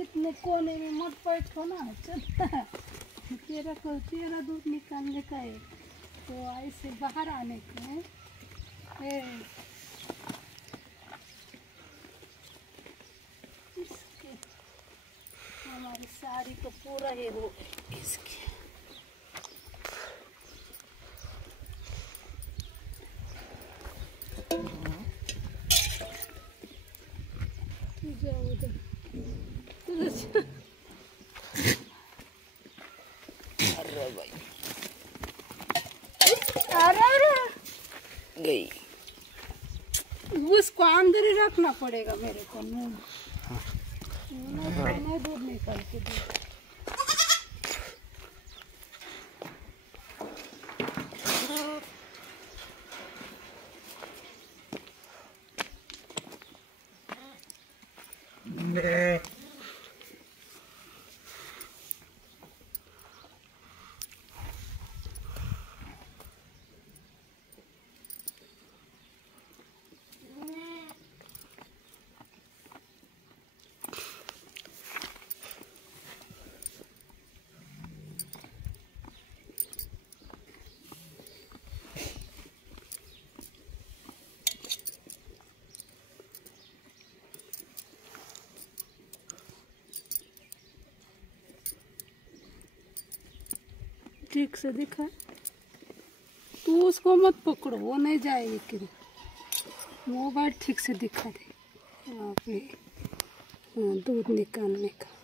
इतने कोने में मत बैठो ना, चलता है। तेरा दूध निकालने का है तो ऐसे बाहर आने का है। इसके हमारी साड़ी तो पूरा ही हो गया इसके। जाओ उधर। अरे भाई अरे गई। उसको अंदर ही रखना पड़ेगा मेरे को। मैं दूध निकाल के दूँ। ठीक से दिखा। तू उसको मत पकड़ो, वो नहीं जाएगी कि मोबाइल ठीक से दिखा दे। वहाँ पे दूध निकालने का।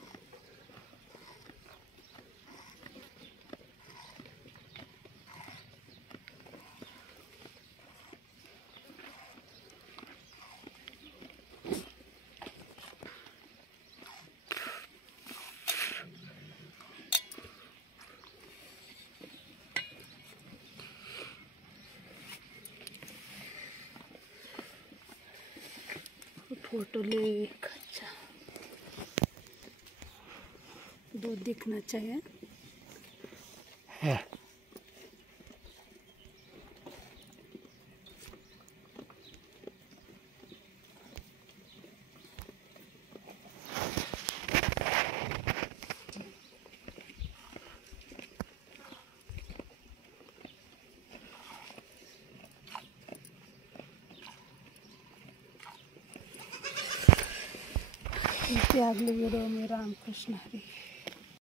फोटो ले एक अच्छा दूध दिखना चाहिए। अगले वीडियो में रामकृष्ण हरी।